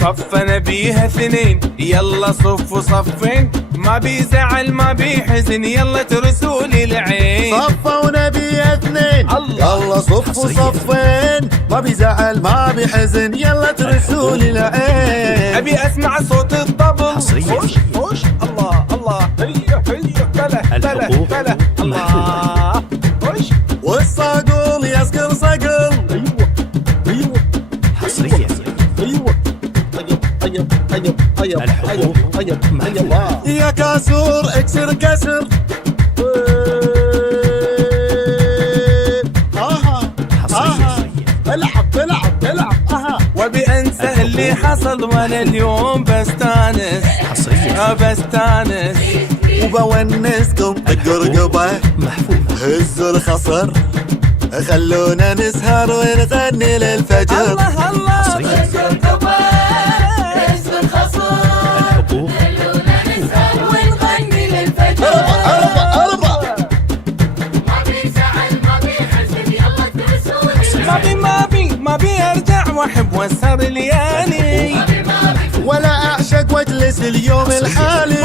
صفنا بيها اثنين، يلا صفوا صفين، ما بيزعل ما بيحزن، يلا ترسوا لي العين. صفونا بيها اثنين، يلا صفوا صفين، ما بيزعل ما بيحزن، يلا ترسوا لي العين. ابي اسمع صوت الطبل. حصريا. وش الله الله، هيا هيا، بلا بلا بلا الله. وش والصقل يسقل صقل. ايوه حصريا. ايوه الحقوق محفوظة. يا كاسور اكسر كسر. حصريا. العب العب العب. وابي انسى اللي حصل وانا اليوم بستانس. حصريا. بستانس وبونسكم القرقبة محفوظة. هزوا الخصر، خلونا نسهر ونغني للفجر. الله الله. حصريا. الحقوق ما بي ارجع واحب واسهر ليالي، ولا اعشق واجلس اليوم الحالي.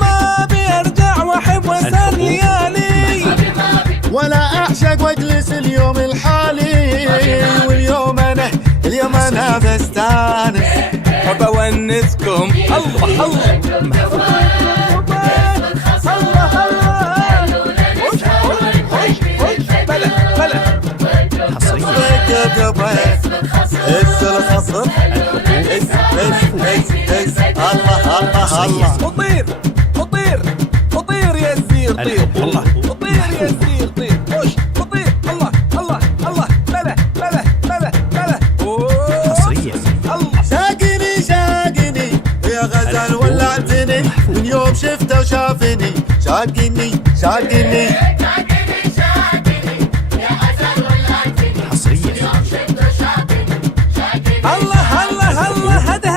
ما بي ارجع واحب واسهر ليالي، ولا اعشق واجلس اليوم الحالي. واليوم انا بستانس، وبونسكم. الله الله. بلا بلا. قرقبة هزوا الخصر. الله الله الله. وطير وطير وطير يا زير، طير الله. وطير يا زير، طير. وش وطير. الله الله الله. بلا بلا بلا بلا. حصريا. الله. شاقني يا غزال ولعتني، من يوم شفته وشافني. شاقني حصريا. الله الله الله. هدا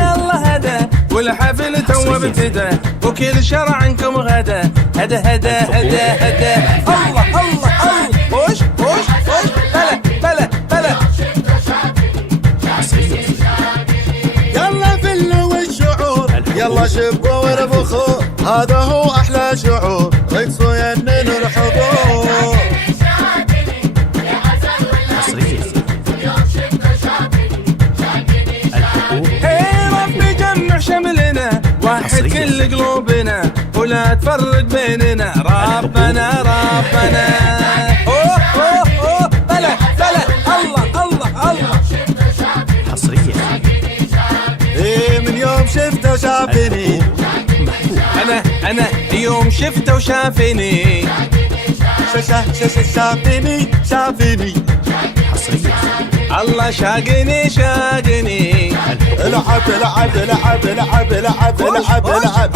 يلا هدا، والحفل تو ابتدى، وكل شرع عنكم غدا. هدا الله الله الله. وش بلا بلا بلا. حصريا. يلا فلوا الشعور، يلا شبوا واربخوا، هذا هو احلى شعور، رقصوا يننوا الحضور. حصريا. الحقوق ربي جمع شملنا، واحد كل قلوبنا، ولا تفرق بيننا. ربنا اوه بلا بلا. الله الله الله. حصريا. من يوم شفته وشافني. انا يوم شفته وشافني. شافني. حصريا. الله شاقني. العب العب العب العب العب العب العب.